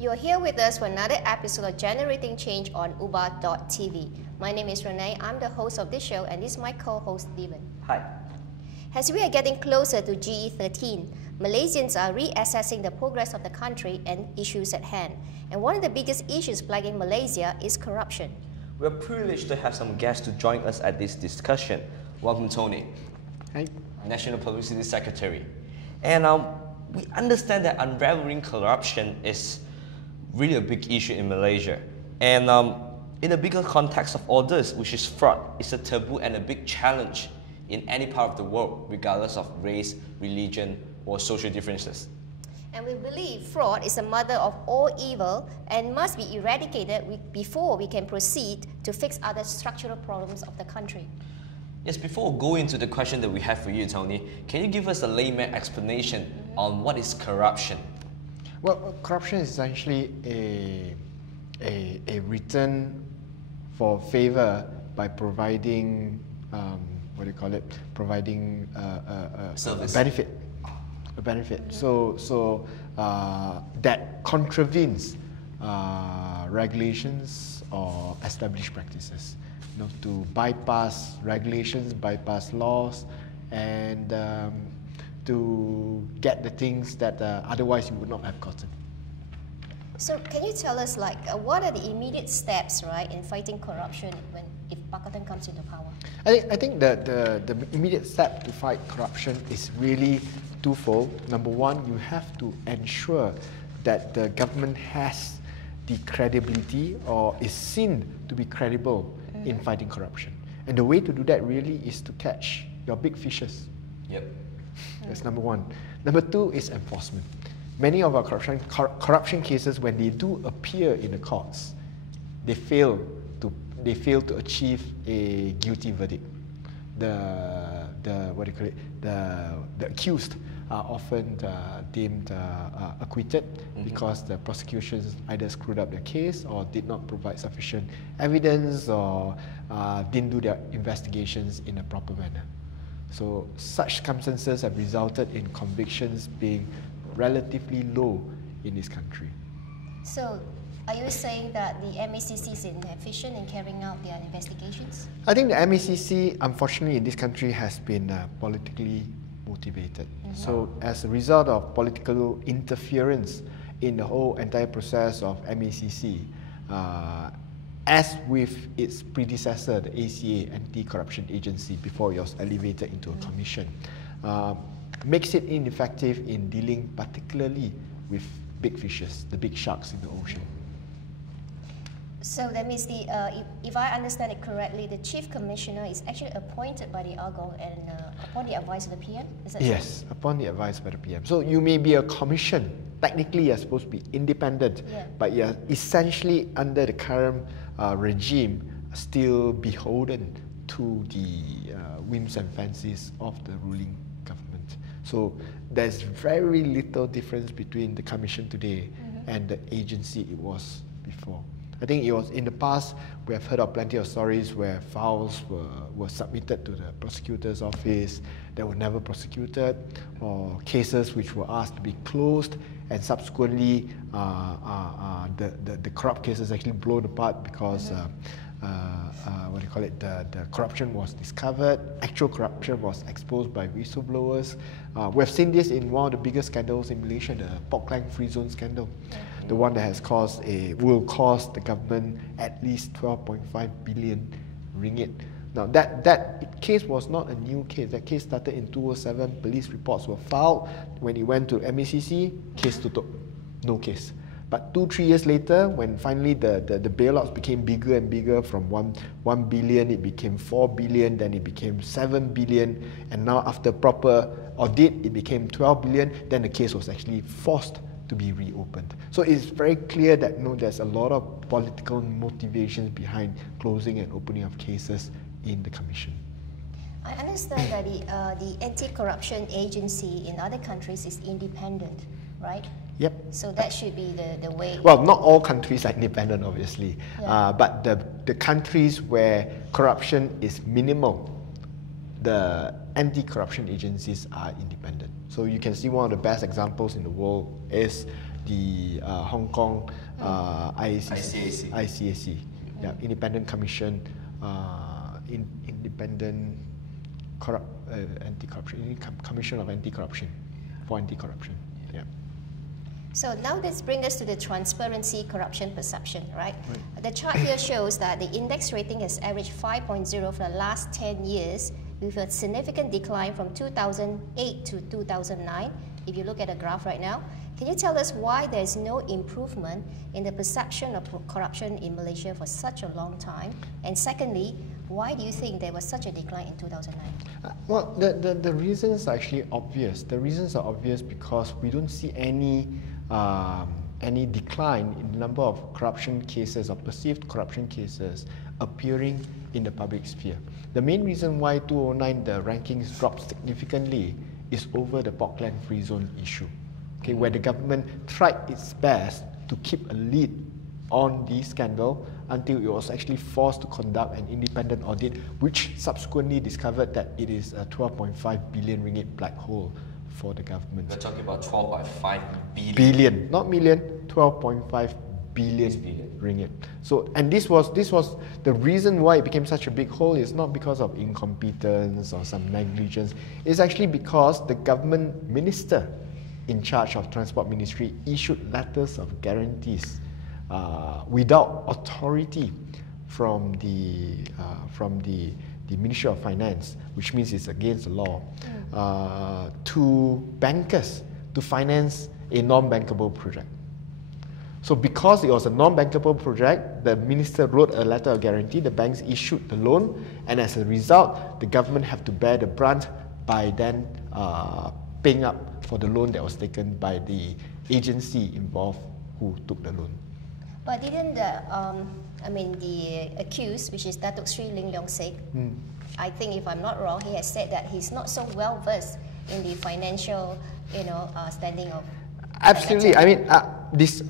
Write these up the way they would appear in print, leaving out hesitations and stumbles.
You're here with us for another episode of Generating Change on Uba.tv. My name is Renee, I'm the host of this show, and this is my co-host Steven. Hi. As we are getting closer to GE13, Malaysians are reassessing the progress of the country and issues at hand. And one of the biggest issues plaguing Malaysia is corruption. We're privileged to have some guests to join us at this discussion. Welcome, Tony. Hi. National Publicity Secretary. And we understand that unraveling corruption is really a big issue in Malaysia. And in the bigger context of all this, which is fraud, it's a taboo and a big challenge in any part of the world, regardless of race, religion, or social differences. And we believe fraud is the mother of all evil and must be eradicated before we can proceed to fix other structural problems of the country. Yes, before we go into the question that we have for you, Tony, can you give us a layman explanation on what is corruption? Well, corruption is essentially a return for favor by providing providing service. A benefit. So that contravenes regulations or established practices. You know, to bypass regulations, bypass laws, and to get the things that otherwise you would not have gotten. So can you tell us, what are the immediate steps, right, in fighting corruption if Pakatan comes into power? I think the immediate step to fight corruption is really twofold. Number one, you have to ensure that the government has the credibility or is seen to be credible in fighting corruption. And the way to do that really is to catch your big fishes. Yep. That's number one. Number two is enforcement. Many of our corruption cases, when they do appear in the courts, they fail to achieve a guilty verdict. The accused are often deemed acquitted because the prosecutions either screwed up their case or did not provide sufficient evidence or didn't do their investigations in a proper manner. So such circumstances have resulted in convictions being relatively low in this country. So are you saying that the MACC is inefficient in carrying out their investigations? I think the MACC, unfortunately, in this country has been politically motivated. So as a result of political interference in the whole entire process of MACC, as with its predecessor, the ACA, Anti-Corruption Agency, before it was elevated into a commission, makes it ineffective in dealing particularly with big fishes, the big sharks in the ocean. So that means if I understand it correctly, the Chief Commissioner is actually appointed by the AGO and upon the advice of the PM? Is that yes, upon the advice by the PM. So you may be a commission. Technically, you're supposed to be independent, but you're essentially under the current regime still beholden to the whims and fancies of the ruling government. So there's very little difference between the commission today and the agency it was before. I think it was in the past, we have heard of plenty of stories where files were submitted to the prosecutor's office that were never prosecuted, or cases which were asked to be closed and subsequently the corrupt cases actually blown apart because the corruption was discovered, actual corruption was exposed by whistleblowers. We have seen this in one of the biggest scandals in Malaysia, the Portland Free Zone scandal. The one that has will cost the government at least 12.5 billion ringgit. Now that case was not a new case. That case started in 2007. Police reports were filed. When it went to MACC, case tutup, no case. But 2-3 years later, when finally the bailouts became bigger and bigger, from 1 billion it became 4 billion, then it became 7 billion, and now after proper audit it became 12 billion, then the case was actually forced to be reopened. So it's very clear that there's a lot of political motivations behind closing and opening of cases in the commission. I understand that the anti-corruption agency in other countries is independent, right? Yep. So that should be the way. Well, not all countries are independent, obviously, but the countries where corruption is minimal, the anti-corruption agencies are independent. So you can see one of the best examples in the world is the Hong Kong ICAC, yeah, Independent Commission, Independent Anti-Corruption, Commission of Anti-Corruption, for anti-corruption. Yeah. So now this brings us to the transparency corruption perception, right? The chart here shows that the index rating has averaged 5.0 for the last 10 years, with a significant decline from 2008 to 2009. If you look at the graph right now, can you tell us why there's no improvement in the perception of corruption in Malaysia for such a long time? And secondly, why do you think there was such a decline in 2009? Well, the reasons are actually obvious. The reasons are obvious because we don't see any decline in the number of corruption cases or perceived corruption cases appearing in the public sphere. The main reason why 2009 the rankings dropped significantly is over the Portland Free Zone issue, okay, where the government tried its best to keep a lead on the scandal until it was actually forced to conduct an independent audit, which subsequently discovered that it is a 12.5 billion ringgit black hole for the government. We're talking about 12.5 billion. Billion, not million, 12.5 billion ringgit. So, and this was the reason why it became such a big hole is not because of incompetence or some negligence. It's actually because the government minister in charge of Transport Ministry issued letters of guarantees without authority from the Ministry of Finance, which means it's against the law, to bankers to finance a non-bankable project. So because it was a non-bankable project, the minister wrote a letter of guarantee, the banks issued the loan, and as a result, the government have to bear the brunt by then paying up for the loan that was taken by the agency involved who took the loan. But didn't the accused, which is Datuk Sri Lim Leong Sek, I think if I'm not wrong, he has said that he's not so well versed in the financial, standing of. Absolutely. I mean, this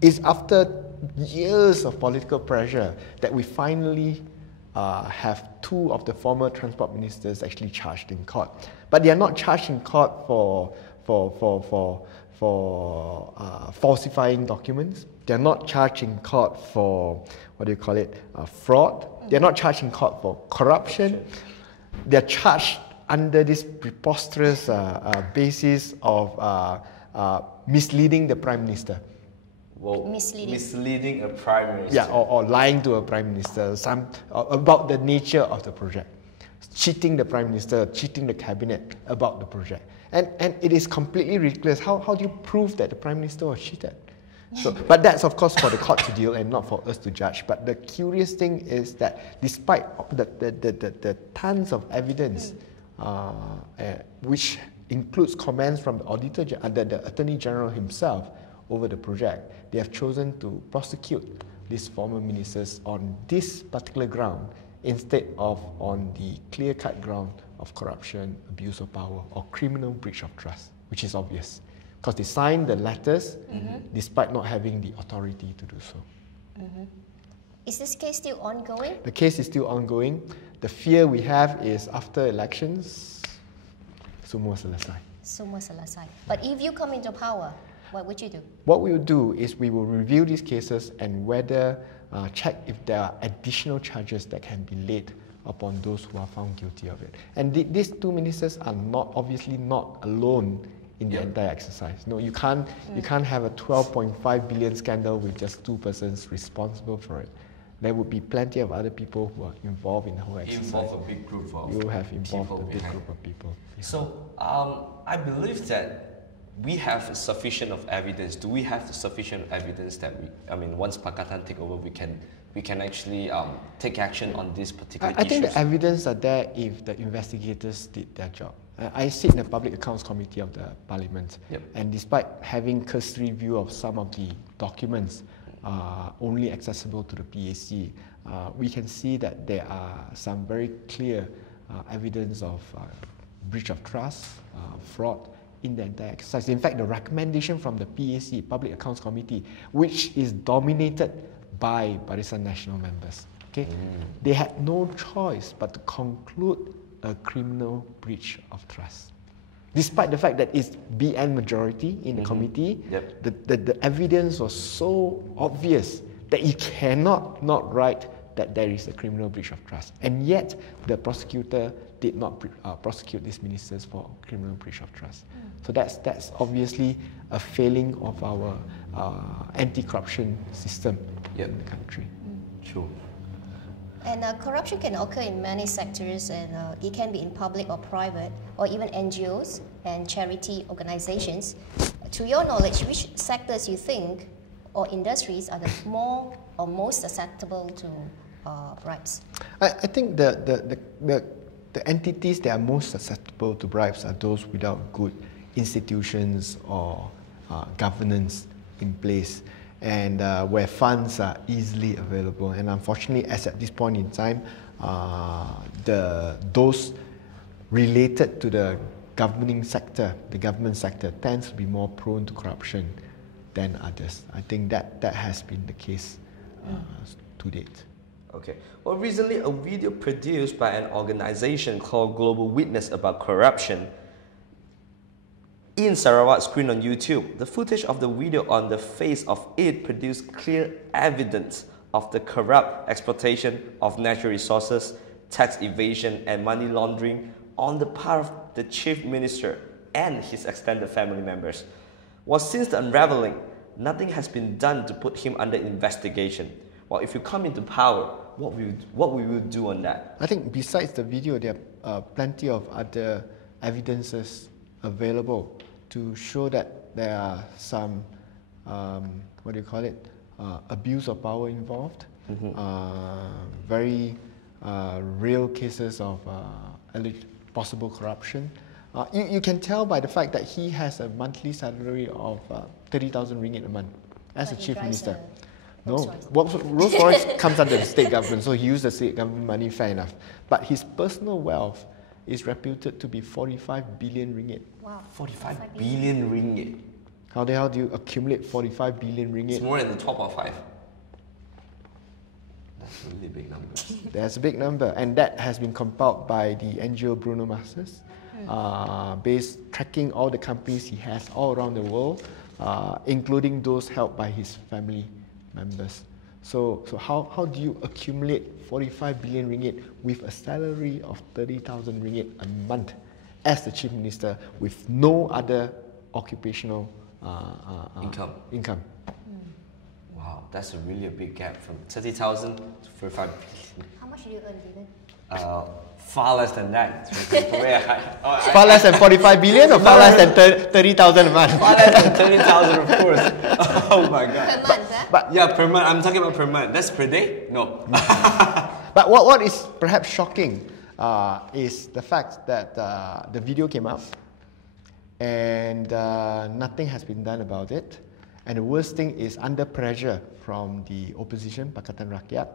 is after years of political pressure that we finally have two of the former transport ministers actually charged in court. But they are not charged in court for falsifying documents. They're not charged in court for, fraud. They're not charged in court for corruption. They're charged under this preposterous basis of misleading the Prime Minister. Well, misleading a Prime Minister. Yeah, or lying to a Prime Minister about the nature of the project. Cheating the Prime Minister, cheating the Cabinet about the project. And it is completely ridiculous. How do you prove that the Prime Minister was cheated? So, but that's of course for the court to deal and not for us to judge. But the curious thing is that despite the tons of evidence, which includes comments from the Auditor, the Attorney General himself over the project, they have chosen to prosecute these former ministers on this particular ground instead of on the clear-cut ground of corruption, abuse of power, or criminal breach of trust, which is obvious. Because they signed the letters despite not having the authority to do so. Is this case still ongoing? The case is still ongoing. The fear we have is after elections, semua selesai. Semua selesai. But if you come into power, what would you do? What we will do is we will review these cases and whether check if there are additional charges that can be laid upon those who are found guilty of it. And these two ministers are obviously not alone in the entire exercise. No, you can't have a 12.5 billion scandal with just two persons responsible for it. There would be plenty of other people who are involved in the whole exercise. Involve a big group of You have involved people a big behind. group of people. So I believe that we have sufficient of evidence. Do we have the sufficient evidence that once Pakatan take over, we can actually take action on this particular issue? I think the evidence are there if the investigators did their job. I sit in the Public Accounts Committee of the Parliament, and despite having cursory view of some of the documents only accessible to the PAC, we can see that there are some very clear evidence of breach of trust, fraud in the entire exercise. In fact, the recommendation from the PAC, Public Accounts Committee, which is dominated by Barisan Nasional members, okay, they had no choice but to conclude a criminal breach of trust. Despite the fact that it's BN majority in the committee, the evidence was so obvious that you cannot not write that there is a criminal breach of trust. And yet, the prosecutor did not prosecute these ministers for criminal breach of trust. So that's obviously a failing of our anti-corruption system in the country. True. And corruption can occur in many sectors, and it can be in public or private, or even NGOs and charity organizations. To your knowledge, which sectors you think or industries are the more or most susceptible to bribes? I think the entities that are most susceptible to bribes are those without good institutions or governance in place, and where funds are easily available. And unfortunately, as at this point in time, those related to the government sector tends to be more prone to corruption than others. I think that has been the case to date. Okay. Well, recently a video produced by an organization called Global Witness about corruption in Sarawak screened on YouTube. The footage of the video on the face of it produced clear evidence of the corrupt exploitation of natural resources, tax evasion and money laundering on the part of the Chief Minister and his extended family members. Well, since the unraveling, nothing has been done to put him under investigation. Well, if you come into power, what will you do on that? I think besides the video, there are plenty of other evidences available to show that there are some, abuse of power involved, very real cases of possible corruption. You can tell by the fact that he has a monthly salary of 30,000 ringgit a month as a chief minister. No, Rolls-Royce comes under the state government, so he used the state government money, fair enough. But his personal wealth is reputed to be 45 billion ringgit. Wow. 45 billion ringgit. How the hell do you accumulate 45 billion ringgit? It's more than the top of 5. That's a really big number. That's a big number, and that has been compiled by the NGO Bruno Masters, tracking all the companies he has all around the world, including those held by his family members. So how do you accumulate 45 billion ringgit with a salary of 30,000 ringgit a month as the chief minister with no other occupational income? Wow, that's really a big gap from 30,000 to 45 billion. How much do you earn, David? Far less than that. Far less than 45 billion or far less than 30,000 a month? Far less than 30,000, of course. Oh my God. Per month, huh? But yeah, per month. I'm talking about per month. That's per day? No. But what is perhaps shocking is the fact that the video came out and nothing has been done about it. And the worst thing is, under pressure from the opposition, Pakatan Rakyat,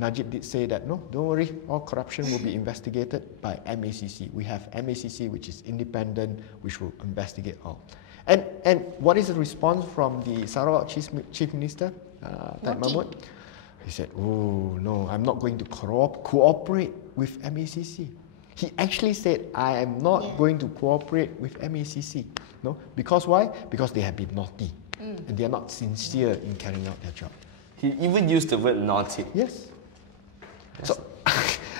Najib did say that, no, don't worry, all corruption will be investigated by MACC. We have MACC, which is independent, which will investigate all. And what is the response from the Sarawak Chief Minister, Tack Mahmud? He said, oh, no, I'm not going to cooperate with MACC. He actually said, I am not going to cooperate with MACC. No? Because why? Because they have been naughty. And they are not sincere in carrying out their job. He even used the word naughty. Yes. So,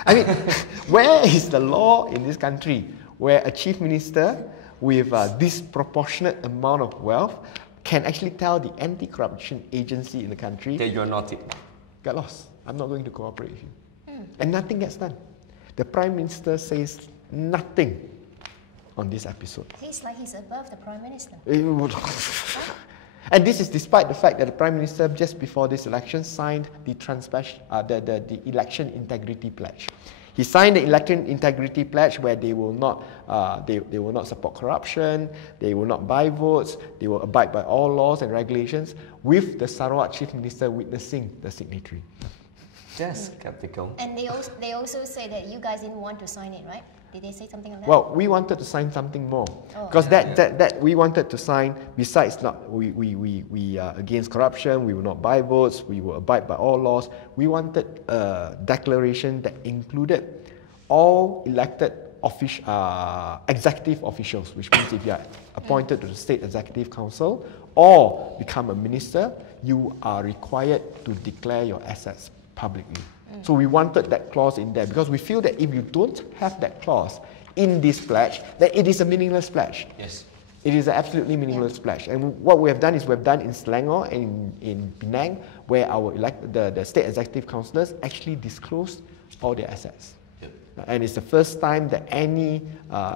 I mean, where is the law in this country where a chief minister with a disproportionate amount of wealth can actually tell the anti-corruption agency in the country that you're naughty? Get lost. I'm not going to cooperate with you. And nothing gets done. The Prime Minister says nothing on this episode. He's like he's above the Prime Minister. And this is despite the fact that the Prime Minister, just before this election, signed the election integrity pledge. He signed the election integrity pledge where they will not they will not support corruption, they will not buy votes, they will abide by all laws and regulations, with the Sarawak Chief Minister witnessing the signatory. Just skeptical. And they also say that you guys didn't want to sign it, right? Did they say something like that? Well, we wanted to sign something more, because that we wanted to sign. Besides, we are against corruption. We will not buy votes. We will abide by all laws. We wanted a declaration that included all elected executive officials, which means if you are appointed to the State Executive Council or become a minister, you are required to declare your assets publicly. So we wanted that clause in there because we feel that if you don't have that clause in this pledge, then it is a meaningless pledge. Yes. It is an absolutely meaningless pledge. And what we have done is we've done in Selangor and in Penang, where our the State Executive Councillors actually disclosed all their assets. Yep. And it's the first time that any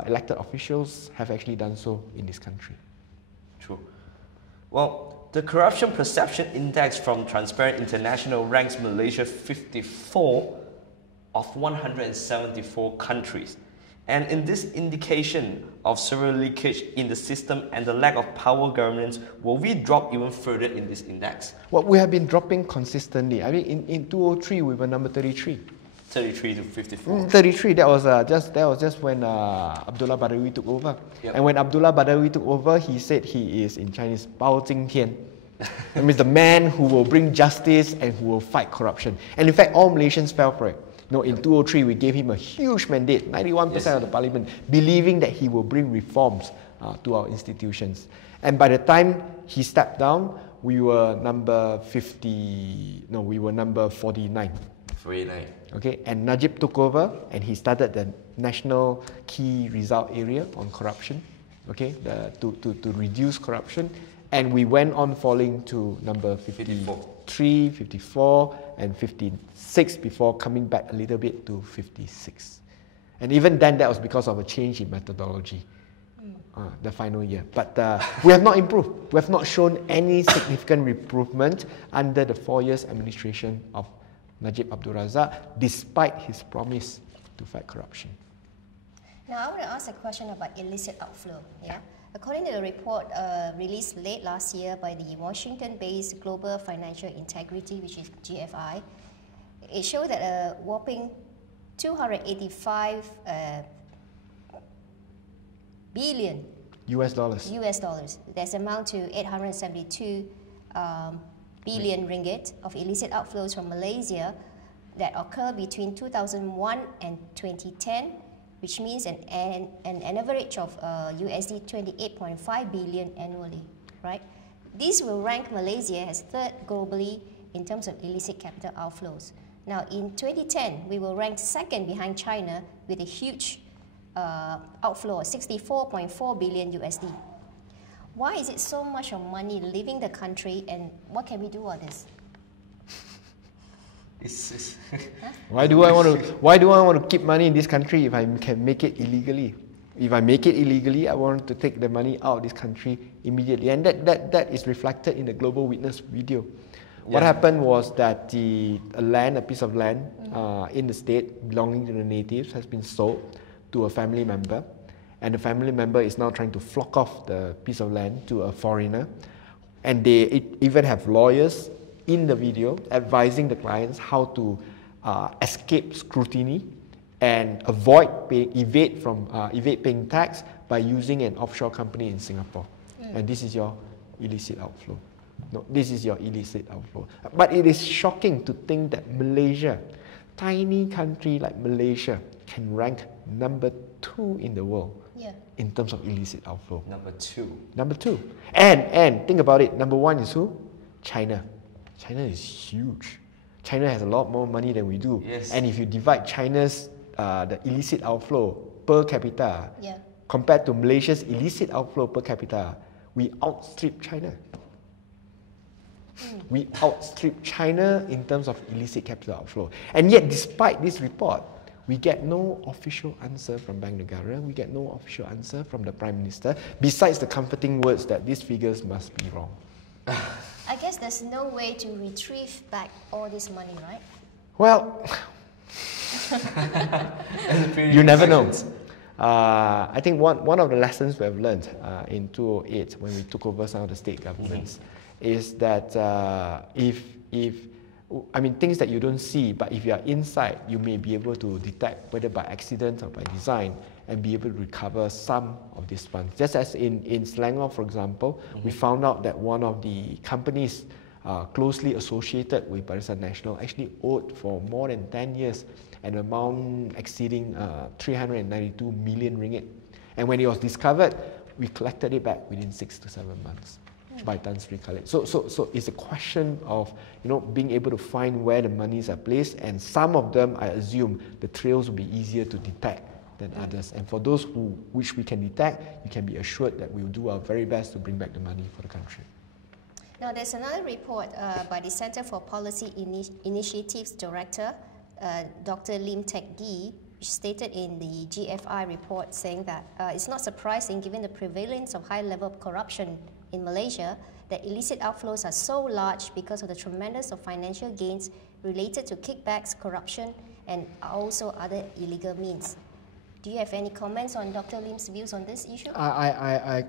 elected officials have actually done so in this country. True. Well, the Corruption Perception Index from Transparent International ranks Malaysia 54 of 174 countries. And in this indication of severe leakage in the system and the lack of power governance, will we drop even further in this index? Well, we have been dropping consistently. I mean, in 2003, we were number 33. 33 to 54. 33, that was just when Abdullah Badawi took over. Yep. And when Abdullah Badawi took over, he said he is, in Chinese, Bao Jing Tian. That means the man who will bring justice and who will fight corruption. And in fact, all Malaysians fell for it. You know, in 2003, we gave him a huge mandate, 91% of the parliament, believing that he will bring reforms to our institutions. And by the time he stepped down, we were number 49. 49. Okay, and Najib took over and he started the National Key Result Area on corruption, okay, to reduce corruption. And we went on falling to number 53, 54, and 56 before coming back a little bit to 56. And even then, that was because of a change in methodology, the final year. But we have not improved. We have not shown any significant improvement under the 4 years administration of Najib Abdul Razak, despite his promise to fight corruption. Now, I want to ask a question about illicit outflow. Yeah? According to the report released late last year by the Washington-based Global Financial Integrity, which is GFI, it showed that a whopping 285 billion US dollars. That's amount to 872 billion ringgit of illicit outflows from Malaysia that occur between 2001 and 2010, which means an average of USD 28.5 billion annually, right? This will rank Malaysia as third globally in terms of illicit capital outflows. Now, in 2010, we were ranked second behind China with a huge outflow of 64.4 billion USD. Why is it so much of money leaving the country, and what can we do on this? Why do I want to keep money in this country if I can make it illegally? If I make it illegally, I want to take the money out of this country immediately, and that is reflected in the Global Witness video. What happened was that a piece of land in the state belonging to the natives has been sold to a family member, and the family member is now trying to flock off the piece of land to a foreigner, and they even have lawyers in the video advising the clients how to escape scrutiny and evade paying tax by using an offshore company in Singapore. And this is your illicit outflow. No, this is your illicit outflow. But it is shocking to think that Malaysia, tiny country like Malaysia, can rank number 2 in the world in terms of illicit outflow. Number two. And think about it. Number 1 is who? China. China is huge. China has a lot more money than we do. Yes. And if you divide China's the illicit outflow per capita compared to Malaysia's illicit outflow per capita, we outstrip China. We outstrip China in terms of illicit capital outflow. And yet, despite this report, we get no official answer from Bank Negara, we get no official answer from the Prime Minister, besides the comforting words that these figures must be wrong. I guess there's no way to retrieve back all this money, right? Well, you never know. I think one of the lessons we have learned in 2008 when we took over some of the state governments is that things that you don't see, but if you are inside, you may be able to detect whether by accident or by design and be able to recover some of these funds. Just as in Selangor, for example, we found out that one of the companies closely associated with Barisan Nasional actually owed for more than 10 years an amount exceeding 392 million ringgit. And when it was discovered, we collected it back within 6 to 7 months by Tan Sri Khalid. So it's a question of being able to find where the monies are placed, and some of them, I assume, the trails will be easier to detect than others. And for those which we can detect, you can be assured that we will do our very best to bring back the money for the country. Now, there's another report by the Center for Policy Initiatives Director, Dr. Lim Tack, which stated in the GFI report saying that it's not surprising, given the prevalence of high level of corruption in Malaysia, that illicit outflows are so large because of the tremendous of financial gains related to kickbacks, corruption, and also other illegal means. Do you have any comments on Dr. Lim's views on this issue? I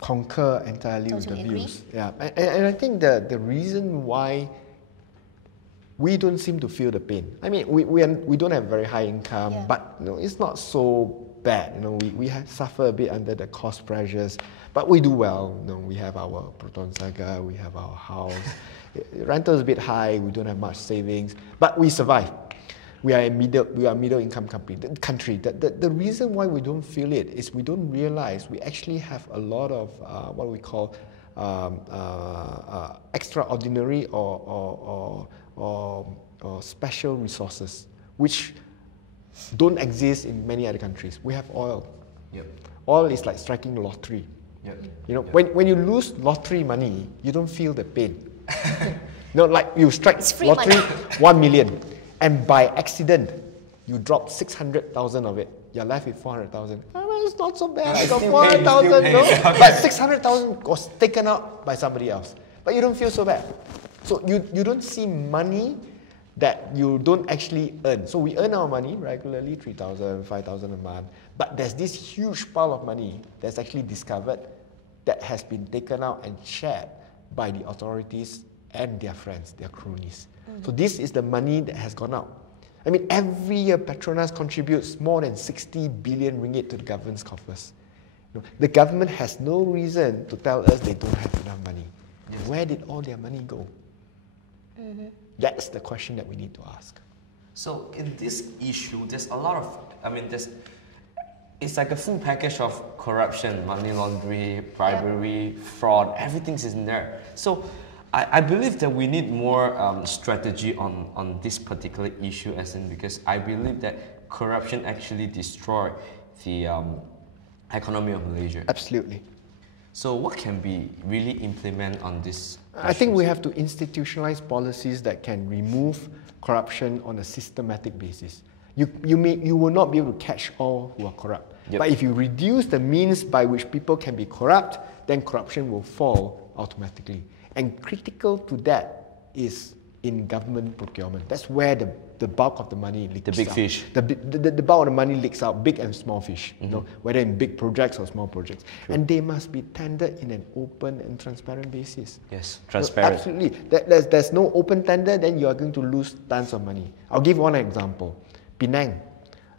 concur entirely totally with the agree. views. Yeah, and I think the reason why we don't seem to feel the pain. I mean, we don't have very high income, but it's not so bad. We suffer a bit under the cost pressures, but we do well. We have our Proton Saga, we have our house. Rental is a bit high. We don't have much savings, but we survive. We are a middle income country. The reason why we don't feel it is we don't realize we actually have a lot of what we call extraordinary or special resources which don't exist in many other countries. We have oil. Yep. Oil is like striking lottery. Yep. When you lose lottery money, you don't feel the pain. Like you strike lottery 1 million. And by accident, you drop 600,000 of it. You're left with 400,000. It's not so bad. I got 400,000, but 600,000 was taken out by somebody else. But you don't feel so bad. So you don't see money that you don't actually earn. So we earn our money regularly, 3,000, 5,000 a month. But there's this huge pile of money that's actually discovered that has been taken out and shared by the authorities and their friends, their cronies. So this is the money that has gone out. I mean, every year Petronas contributes more than 60 billion ringgit to the government's coffers. The government has no reason to tell us they don't have enough money. Yes. Where did all their money go? That's the question that we need to ask. So in this issue, there's a lot of, it's like a full package of corruption, money laundering, bribery, fraud, everything's in there. So I believe that we need more strategy on this particular issue, because I believe that corruption actually destroys the economy of Malaysia. Absolutely. So what can be really implement on this? I think we have to institutionalize policies that can remove corruption on a systematic basis. You will not be able to catch all who are corrupt. Yep. But if you reduce the means by which people can be corrupt, then corruption will fall automatically. And critical to that is in government procurement. That's where the bulk of the money leaks out. The big fish. The bulk of the money leaks out, big and small fish, whether in big projects or small projects. True. And they must be tendered in an open and transparent basis. Yes, transparent. Absolutely. There's no open tender, then you are going to lose tons of money. I'll give one example. Penang,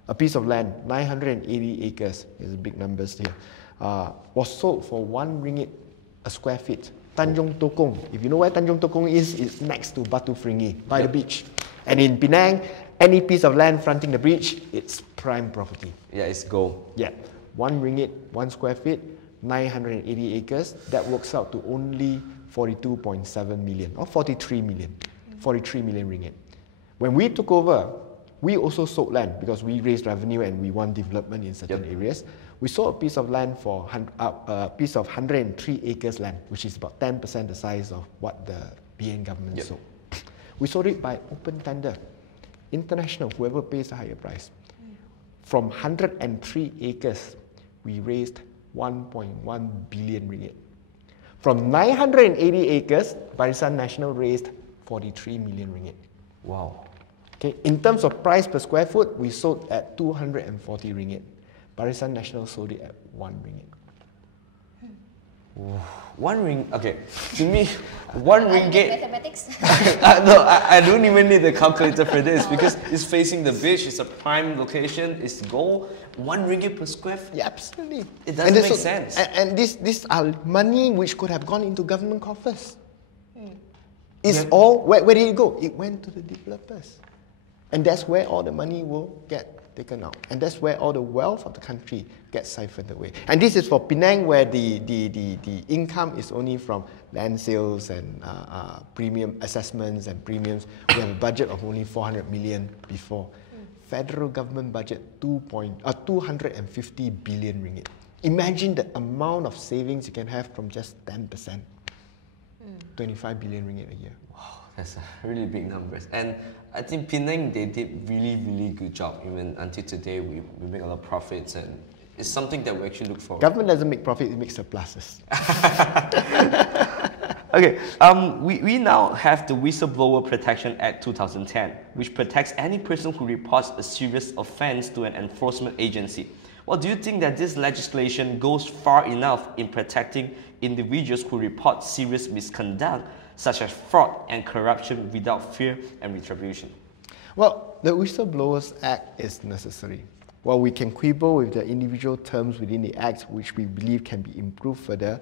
a piece of land, 980 acres, there's big numbers here, was sold for 1 ringgit a square feet. Tanjung Tokong, if you know where Tanjung Tokong is, it's next to Batu Fringi, by the beach. And in Penang, any piece of land fronting the beach, it's prime property. Yeah, it's gold. Yeah, 1 ringgit, 1 square feet, 980 acres, that works out to only 42.7 million, or 43 million, 43 million ringgit. When we took over, we also sold land because we raised revenue and we want development in certain areas. We sold a piece of land for a piece of 103 acres land, which is about 10% the size of what the BN government sold. We sold it by open tender, international, whoever pays a higher price. From 103 acres, we raised 1.1 billion ringgit. From 980 acres, Barisan Nasional raised 43 million ringgit. Wow. Okay, in terms of price per square foot, we sold at 240 ringgit. Barisan Nasional sold it at 1 ringgit. 1 ring, okay. To me, 1 ringgit. Mathematics? No, I don't even need the calculator for this because it's facing the beach, it's a prime location, it's gold. 1 ringgit per square feet. Yeah, absolutely. It doesn't make sense. And these are money which could have gone into government coffers. It's all, where did it go? It went to the developers. And that's where all the money will get taken out. And that's where all the wealth of the country gets siphoned away. And this is for Penang, where the income is only from land sales and premium assessments and premiums. We have a budget of only 400 million before. Federal government budget 250 billion ringgit. Imagine the amount of savings you can have from just 10%. 25 billion ringgit a year. Wow, that's a really big numbers. And I think Penang, they did really good job. Even until today, we make a lot of profits, and it's something that we actually look for. Government doesn't make profit, it makes surpluses. Okay, we now have the Whistleblower Protection Act 2010, which protects any person who reports a serious offense to an enforcement agency. Well, do you think that this legislation goes far enough in protecting individuals who report serious misconduct, such as fraud and corruption, without fear and retribution? Well, the Whistleblowers Act is necessary. While we can quibble with the individual terms within the Act, which we believe can be improved further,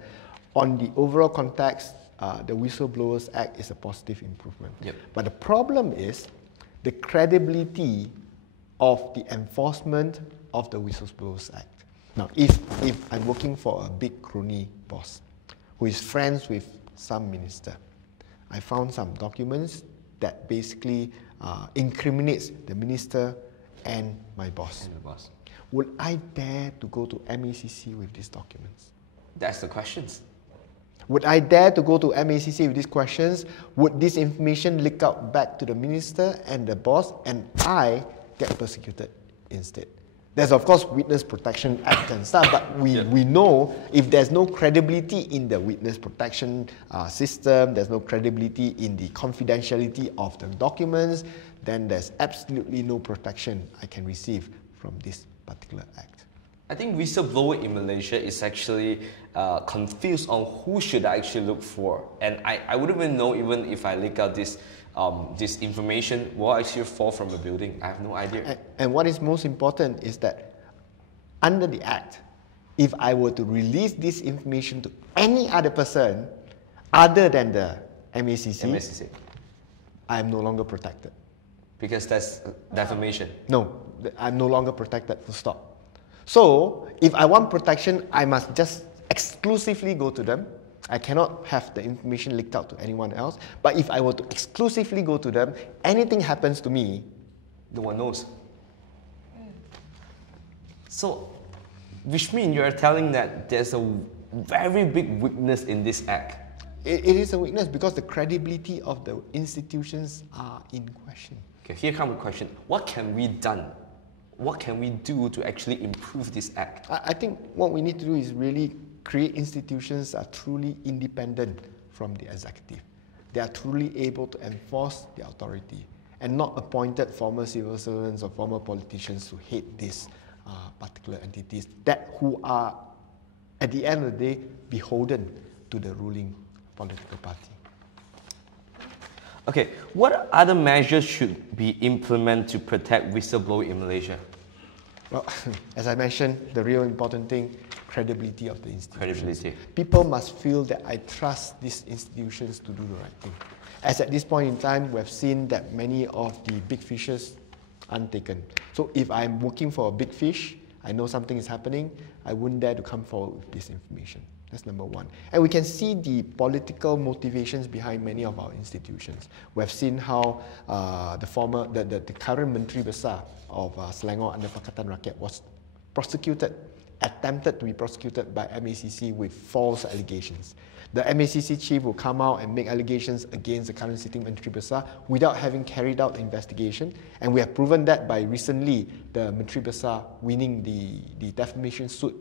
on the overall context, the Whistleblowers Act is a positive improvement. Yep. But the problem is the credibility of the enforcement of the Whistleblowers Act. Now, if I'm working for a big crony boss who is friends with some minister, I found some documents that basically incriminates the minister and my boss. And the boss. Would I dare to go to MACC with these documents? That's the questions. Would I dare to go to MACC with these questions? Would this information leak out back to the minister and the boss, and I get persecuted instead? There's of course Witness Protection Act and stuff, but we know if there's no credibility in the witness protection system, there's no credibility in the confidentiality of the documents, then there's absolutely no protection I can receive from this particular act. I think whistleblower in Malaysia is actually confused on who should I actually look for, and I wouldn't even know even if I leak out this information will actually fall from a building. I have no idea. And what is most important is that under the Act, if I were to release this information to any other person other than the MACC, I am no longer protected. Because that's defamation. No, I'm no longer protected, full stop. So, if I want protection, I must just exclusively go to them. I cannot have the information leaked out to anyone else. But if I were to exclusively go to them, anything happens to me, no one knows. So, which means you're telling that there's a very big weakness in this act. It is a weakness because the credibility of the institutions are in question. Okay, here comes the question. What can we do? What can we do to actually improve this act? I think what we need to do is really create institutions that are truly independent from the executive. They are truly able to enforce the authority and not appointed former civil servants or former politicians to head these particular entities who are, at the end of the day, beholden to the ruling political party. Okay, what other measures should be implemented to protect whistleblowers in Malaysia? Well, as I mentioned, the real important thing, credibility of the institutions. Credibility. People must feel that I trust these institutions to do the right thing. As at this point in time, we have seen that many of the big fishes aren't taken. So if I'm working for a big fish, I know something is happening, I wouldn't dare to come forward with this information. That's number one. And we can see the political motivations behind many of our institutions. We have seen how the current Menteri Besar of Selangor under Pakatan Rakyat was prosecuted, attempted to be prosecuted by MACC with false allegations. The MACC chief will come out and make allegations against the current sitting Menteri Besar without having carried out the investigation. And we have proven that by recently the Menteri Besar winning the defamation suit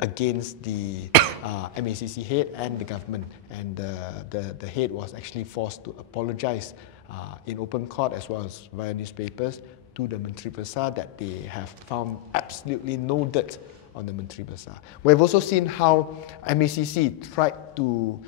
against the MACC head and the government, and the head was actually forced to apologize in open court as well as via newspapers to the Menteri Besar that they have found absolutely no dirt on the Menteri Besar. We've also seen how MACC tried to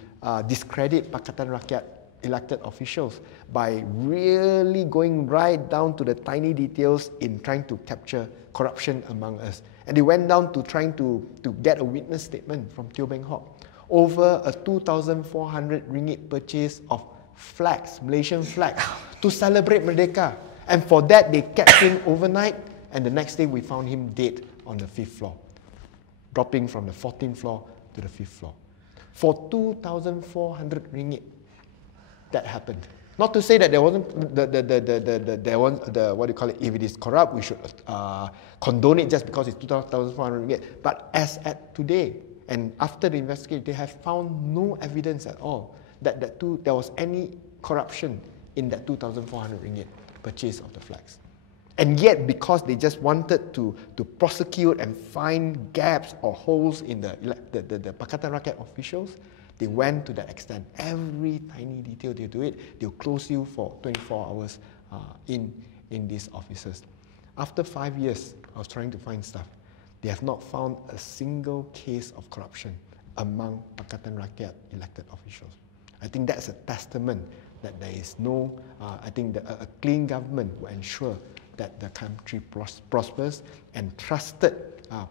discredit Pakatan Rakyat elected officials by really going right down to the tiny details in trying to capture corruption among us. And they went down to trying to get a witness statement from Teo Beng Hock over a 2,400 ringgit purchase of flags, Malaysian flags, to celebrate Merdeka. And for that, they kept him overnight, and the next day we found him dead on the 5th floor, dropping from the 14th floor to the 5th floor. For 2,400 ringgit, that happened. Not to say that there wasn't what do you call it? If it is corrupt, we should condone it just because it's 2,400 ringgit. But as at today, and after the investigation, they have found no evidence at all that there was any corruption in that 2,400 ringgit purchase of the flags. And yet, because they just wanted to prosecute and find gaps or holes in the Pakatan Rakyat officials, they went to that extent. Every tiny detail they do it, they'll close you for 24 hours in these offices. After 5 years, I was trying to find stuff. They have not found a single case of corruption among Pakatan Rakyat elected officials. I think that's a testament that there is no, I think that a clean government will ensure that the country prospers, and trusted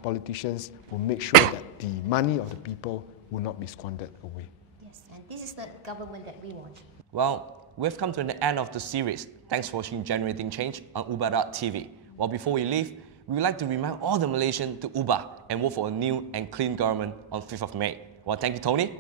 politicians will make sure that the money of the people will not be squandered away. Yes, and this is the government that we want. Well, we've come to the end of the series. Thanks for watching Generating Change on Ubah.tv. Well, before we leave, we would like to remind all the Malaysians to Ubah and vote for a new and clean government on 5th of May. Well, thank you, Tony.